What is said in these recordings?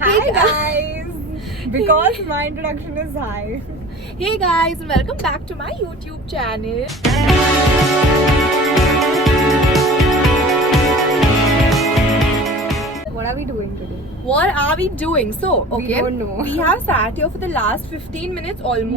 Hi guys! Because my introduction is hi. Hey guys, welcome back to my YouTube channel. What are we doing today? What are we doing? So, okay, We don't know. we have sat here for the last 15 minutes almost.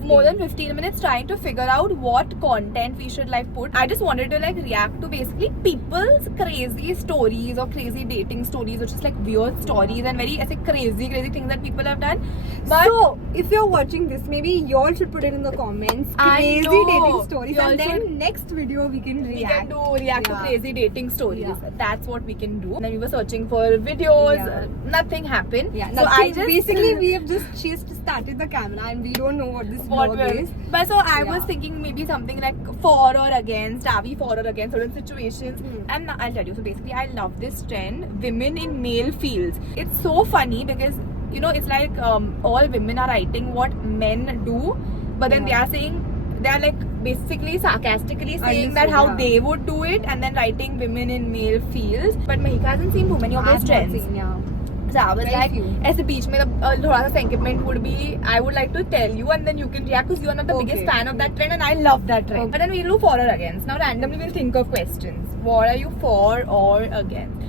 More than 15 minutes trying to figure out what content we should like put. I just wanted to like react to basically people's crazy stories or crazy dating stories or just like weird stories and very crazy things that people have done. But So, if you're watching this, maybe y'all should put it in the comments. I Crazy know. dating stories. Y'all And then should- next video we can we react. can do react to Yeah. crazy dating stories. Yeah. That's what we can do. And then we were searching for videos. Yeah. Nothing happened. Yeah, So I just basically we have just started the camera and we don't know what this vlog is. But so I was Yeah. thinking maybe something like for or against. Are we for or against certain situations? Hmm. And I'll tell you. So basically, I love this trend. Women in male fields. It's so funny because you know it's like all women are writing what men do, but then Yeah. they are like basically sarcastically saying that Understood, how yeah. they would do it, and then writing women in male fields. But Mahika hasn't seen too many of those I've not trends. seen, yeah. So I was Very like, few. ऐसे बीच में थोड़ा सा segment would be, I would like to tell you and then you can react because you are not the Okay. biggest fan of that trend and I love that trend. Okay. But then we'll do for or against. Now randomly we'll think of questions. What are you for or against?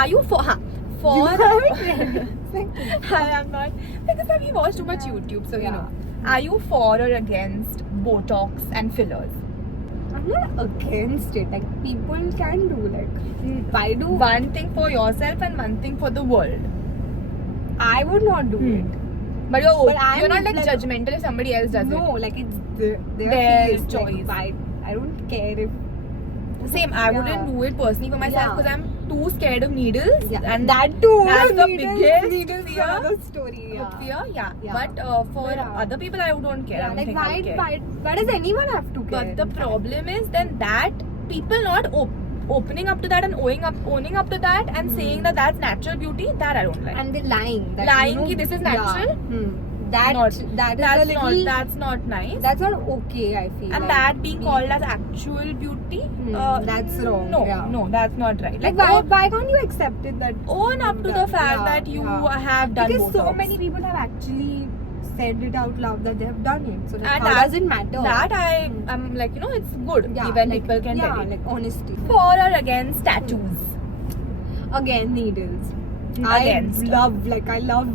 Are you for? For? You haven't I am not because we watch too much YouTube, so you Yeah. know. Are you for or against Botox and fillers? I'm not against it. Like people can do why do One thing for yourself and one thing for the world. I would not do it. But I'm you're not like like- judgmental if somebody else does No, it. like it's Their their face. choice. Like, I don't care if Same, I wouldn't Yeah. do it personally for myself Yeah. because I'm too scared of needles. and that too. that's the needles, biggest needles fear. another story. Yeah. Fear, yeah. Yeah. But for Yeah. other people, I don't care. I Yeah, don't like think I would care. why does anyone have to care? But the problem is then that people not opening up to that and owning up to that and saying that that's natural beauty, that I don't like. and they're lying. That, Lying ki this is natural? Yeah. That Not- that is that's a little. that's not nice. That's not okay. I feel. And like, that being called as actual beauty, that's wrong, No, yeah. no, that's not right. Like why can't you accept it that own up to the fact Yeah, that you yeah. have done because so Botox. many people have actually said it out loud that they have done it. So like, And how that- does it matter? That I'm like, you know, it's good yeah, when like, people can yeah, tell it. like honesty. For or against tattoos? Again, needles. Against. I love.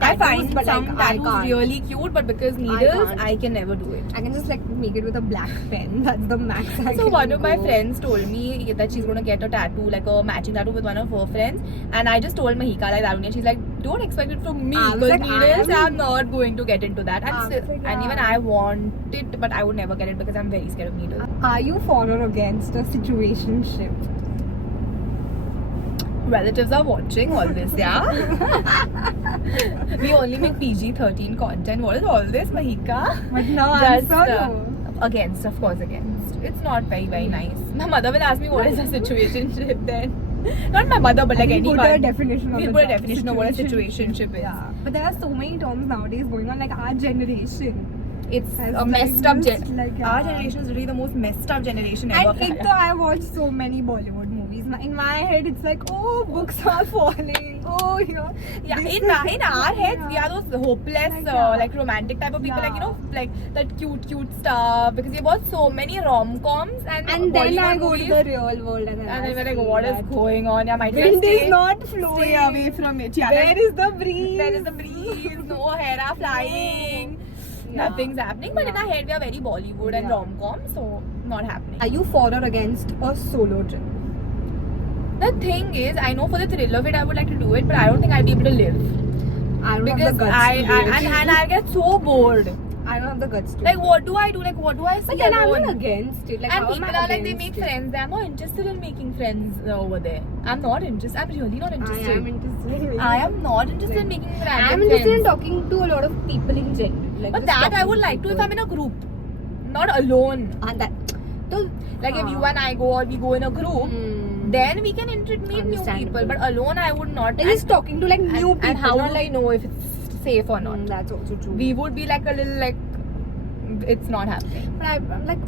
I tattoos, find but some like, I tattoos can't. really cute, but because needles, can't. I can never do it. I can just like make it with a black pen. That's the max. I So can one of my go. friends told me that she's going to get a tattoo, like a matching tattoo with one of her friends. And I just told Mahika like that, and she's like, don't expect it from me. I was Because like, needles, I'm- I'm not going to get into that. I was And, like, and even yeah. I want it, but I would never get it because I'm very scared of needles. Are you for or against a situationship? Relatives are watching all this, yeah? We only make PG-13 content. What is all this, Mahika? But no, Just, answer no. Against, of course, against. It's not very, very nice. My mother will ask me what is a situationship then. Not my mother, but like And we'll put a anyone. definition of We'll the put a term, definition of what a situationship. situationship is. Yeah, but there are so many terms nowadays going on. Like our generation, It's Has a messed up just, like, Our yeah. generation is really the most messed up generation ever. and it, though I watch so many Bollywood movies. In my head, it's like, oh, books are falling. Oh, you know. Yeah, this in is- our heads, yeah. we are those hopeless, Like, yeah. like romantic type of people, like you Yeah. know, like that cute stuff. Because we watch so many rom-coms and And then Bollywood I go movies, to the real world and then and I then we're like, see what is that going on? Yeah, might wind stay, is not flowing. stay away from it. Yeah, Where is the breeze? there is the breeze, no hair are flying, Yeah. nothing's happening. But in Yeah. our head, we are very Bollywood and Yeah. rom-com, so not happening. Are you for or against a solo trip? The thing is, I know for the thrill of it, I would like to do it, but I don't think I'll be able to live I don't because have the guts I to do it. and I'll get so bored. I don't have the guts to Like, do it. what do I do? Like, what do I say But then I'm alone? not against it. Like, And how am people I are like, they against make it? friends. I'm not interested in making friends over there. I'm not interested. I'm really not I interested. am interested. I am not interested in making friends. I'm interested in talking to a lot of people in general. Like, But just that talking I would like to if people. I'm in a group, not alone. And that. So, Like if you and I go or we go in a group, then we can meet new people. Understandable. But alone, I would not. Like, just talking to like new people. And how not do like we know if it's safe or not? That's also true. We would be like a little like, it's not happening. But I'm like,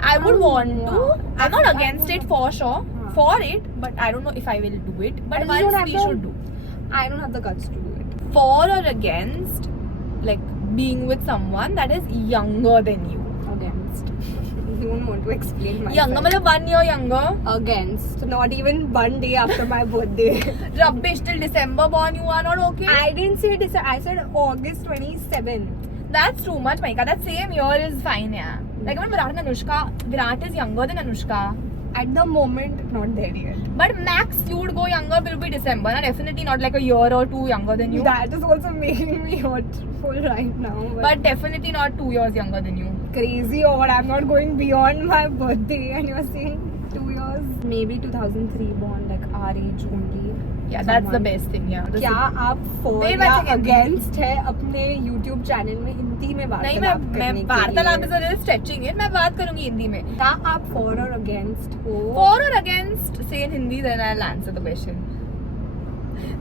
I would want to. Yeah. I'm not I against don't it for sure. Yeah. For it, but I don't know if I will do it. But I just don't once have we the- should do. I don't have the guts to do it. For or against, like being with someone that is younger than you? Against. You don't want to explain myself. Younger, मतलब 1 year younger. Against. Not even one day after my birthday. Rubbish, till December born, you are not okay? I didn't say December. I said August 27th. That's too much, Maika. That same year is fine, yeah. Like when Virat and Anushka, Virat is younger than Anushka. At the moment, not there yet. But max you would go younger will be December. And definitely not like a year or two younger than you. That is also making me hurtful right now. But definitely not 2 years younger than you. Crazy or what? I'm not going beyond my birthday and you're saying 2 years. Maybe 2003 born, like our age only. Yeah, that's the best thing, yeah. क्या आप for Wait, या wait, against है अपने YouTube channel में हिंदी में नहीं, वार्तालाप मैं करने के वार्तालाप लिए? is a little stretching it. मैं बात करूंगी हिंदी में. क्या आप for or against हो? For or against, say in Hindi, then I'll answer the question.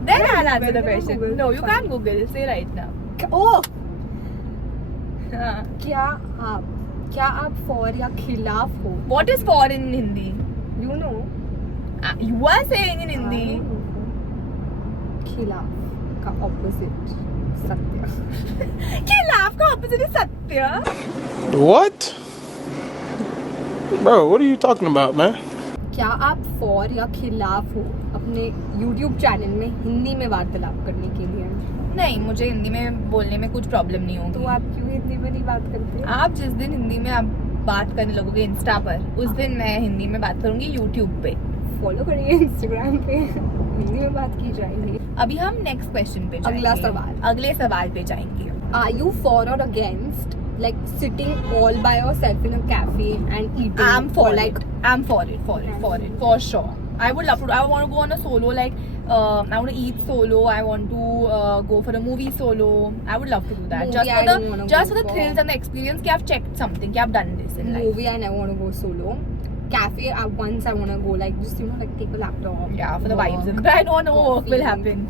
Then I'll answer the Google, question. Google. No, you can't Google. Say right now. Oh, हाँ. क्या आप for या खिलाफ हो? What is for in Hindi? You know. You are saying in Hindi. खिलाफ का opposite सत्य. खिलाफ का opposite is सत्य. What? Bro, what are you talking about, man? क्या आप for या खिलाफ हो अपने YouTube चैनल में हिंदी में वार्तालाप करने के लिए? नहीं, मुझे हिंदी में बोलने में कुछ प्रॉब्लम नहीं होगी. तो आप क्यों हिंदी में नहीं बात करते? आप जिस दिन हिंदी में आप बात करने लगोगे इंस्टा पर, उस दिन मैं हिंदी में बात करूंगी यूट्यूब पे. फॉलो करिए इंस्टाग्राम पे, हिंदी में बात की जाएगी. अभी हम नेक्स्ट क्वेश्चन पे जाएंगे. अगले सवाल पे जाएंगे. Are you for or against like sitting all by yourself in a cafe and eating? I'm for or like it. I'm for it. For sure. I would love to. I want to go on a solo, like I want to eat solo. I want to go for a movie solo. I would love to do that. Movie, Just I for don't wanna the go thrills for. and the experience. कि I've checked something. कि I've done this in life. movie, I never want to go solo. Cafe, once I want to go like just like take a laptop. Yeah, for the work, vibes. But I don't know what will coffee. happen.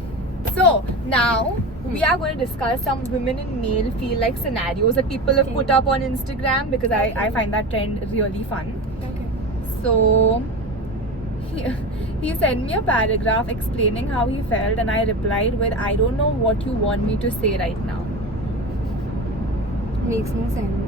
So now we are going to discuss some women in male feel like scenarios that people have put up on Instagram because I find that trend really fun. Okay. So he sent me a paragraph explaining how he felt and I replied with, I don't know what you want me to say right now. Makes no sense.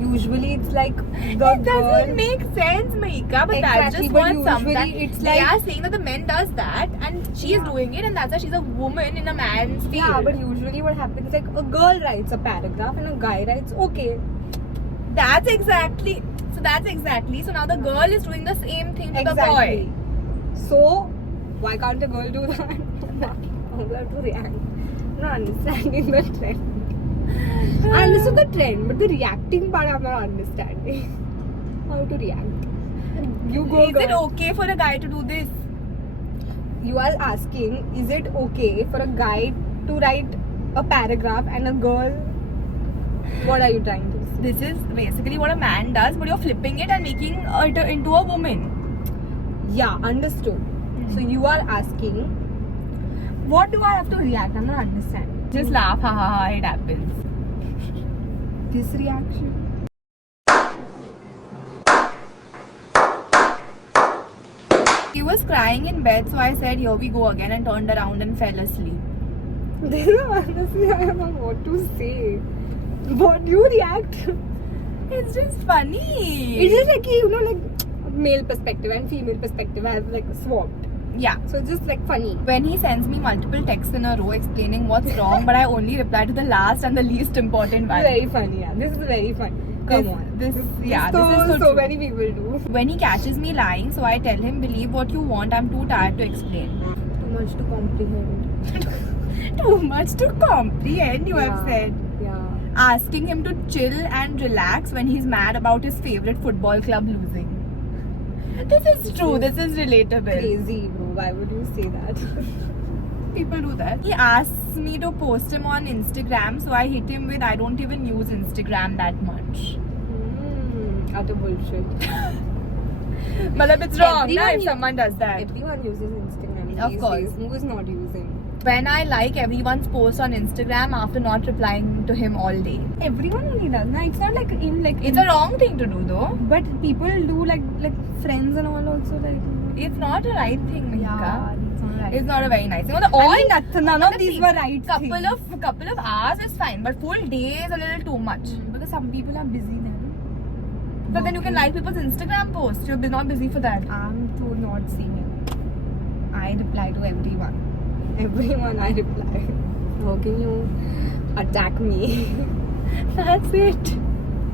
Usually it's like the It girl. doesn't make sense, Maika, but that's Exactly, just but one usually sometimes. it's They like- are saying that the man does that and she is doing it and that's why she's a woman in a man's field. Yeah, but usually what happens like a girl writes a paragraph and a guy writes okay. That's exactly. So now the girl is doing the same thing to the boy. Exactly. So why can't a girl do that? How do I have to react? I'm not understanding the trend. I understood the trend, but the reacting part I'm not understanding. How to react? You go Is girl. it okay for a guy to do this? You are asking, is it okay for a guy to write a paragraph and a girl? What are you trying to say? This is basically what a man does, but you're flipping it and making it into a woman. Yeah, understood. So you are asking, what do I have to react? I'm not understanding. Just laugh, ha ha ha, it happens. This reaction. He was crying in bed, so I said, here we go again, and turned around and fell asleep. Honestly, I don't know what to say. What do you react? It's just funny. It's just like, you know, like male perspective and female perspective have like swapped. Yeah. So it's just like funny. When he sends me multiple texts in a row explaining what's wrong, but I only reply to the last and the least important one. Very funny, yeah. This is very funny. Come on. This is so so true. many people do. When he catches me lying, so I tell him, believe what you want, I'm too tired to explain. Too much to comprehend. Too much to comprehend, you have said. Yeah. Asking him to chill and relax when he's mad about his favorite football club losing. This is true, this is relatable. Crazy, bro. Why would you say that? People do that. He asks me to post him on Instagram, so I hit him with, I don't even use Instagram that much. Utter bullshit. Matlab it's wrong na, Everyone if someone does that. Everyone uses Instagram Of these course. days. Who is not using? When I like everyone's post on Instagram after not replying to him all day. Everyone only does. Nah, it's not like in like. It's a wrong thing to do though. But people do like friends and all also like. It's not a right thing, Mihika. it's not right. It's not a very nice thing. I mean, none of these were right Couple things. of hours is fine, but full day is a little too much because some people are busy then. But then you can like people's Instagram posts. You're not busy for that. I'm too not seeing it. I reply to everyone. Everyone I reply. How can you attack me? That's it.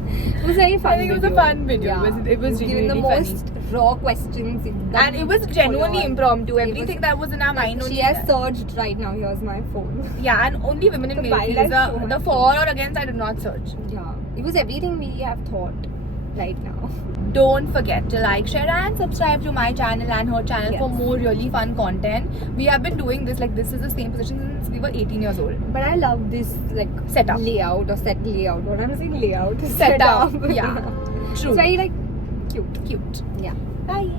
It was very fun. I think it was a fun video. It was really, given the really most raw questions. And it was genuinely full on. impromptu. It Everything was- that was in our mind. She only has that. searched right now. Here's my phone. Yeah, and only women in The male wildlife fields. show. The for or against, I did not search. Yeah. It was everything we have thought right now. Don't forget to like, share, and subscribe to my channel and her channel for Yes. more really fun content. We have been doing this, like, this is the same position since we were 18 years old. But I love this like Setup. layout or set layout. What I'm saying layout. Setup. Yeah. True. It's very like cute. Cute. Yeah. Bye.